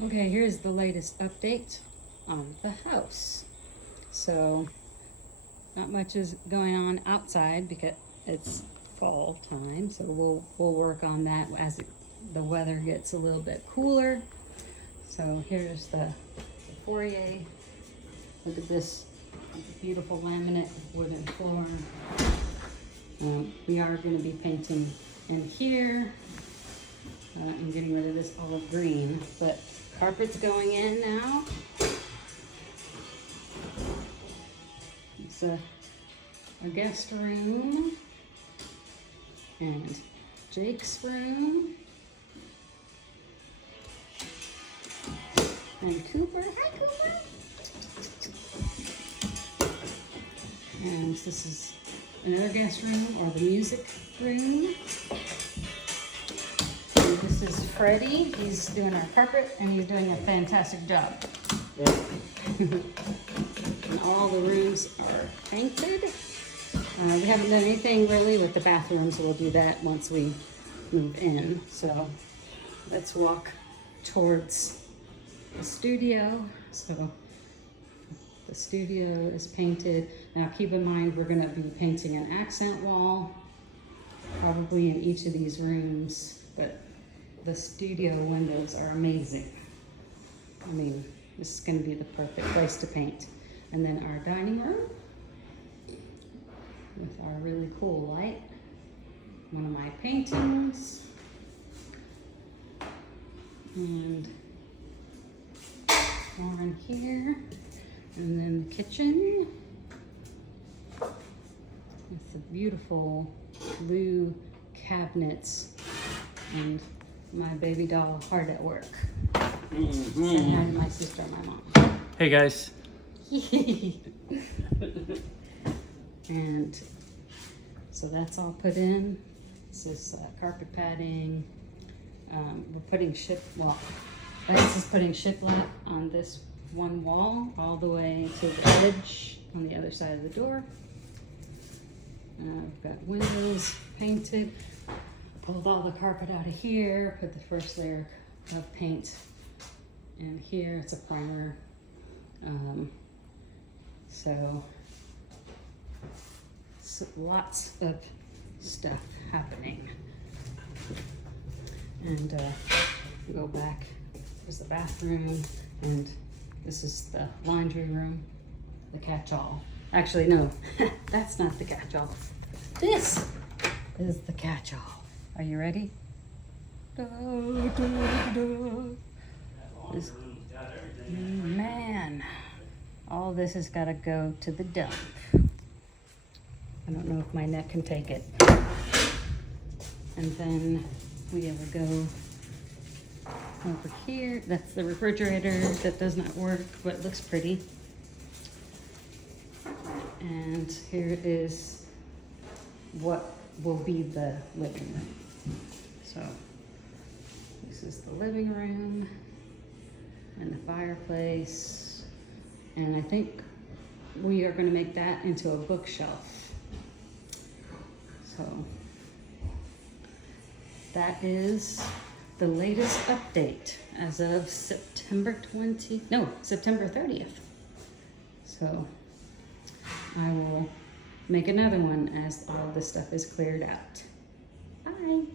Okay, here's the latest update on the house. So, not much is going on outside because it's fall time. So we'll work on that as the weather gets a little bit cooler. So here's the foyer. Look at this beautiful laminate wooden floor. We are going to be painting in here. I'm getting rid of this olive green, but carpet's going in now. It's a guest room and Jake's room and Cooper. Hi, Cooper. And this is another guest room or the music room. And this is Freddie. He's doing our carpet and he's doing a fantastic job. Yeah. And all the rooms are painted. We haven't done anything really with the bathrooms. We'll do that once we move in. So let's walk towards the studio. So the studio is painted. Now keep in mind we're going to be painting an accent wall probably in each of these rooms, but the studio windows are amazing. I mean, this is going to be the perfect place to paint. And then our dining room with our really cool light. One of my paintings. And more in here. And then the kitchen with the beautiful blue cabinets and my baby doll hard at work. Say hi to my sister and my mom. Hey guys. And so that's all put in. This is carpet padding. We're putting Alex is putting shiplap on this one wall all the way to the edge on the other side of the door. We've got windows painted. Pulled all the carpet out of here. Put the first layer of paint in here. It's a primer. So lots of stuff happening. And go back. There's the bathroom, and this is the laundry room, the catch-all. Actually, no, that's not the catch-all. This is the catch-all. Are you ready? Da, da, da. Man, all this has got to go to the dump. I don't know if my neck can take it. And then we have a go over here. That's the refrigerator that does not work, but looks pretty. And here is what will be the living room. So this is the living room and the fireplace. And I think we are going to make that into a bookshelf. So that is the latest update as of September 30th. So I will make another one as all this stuff is cleared out. Bye.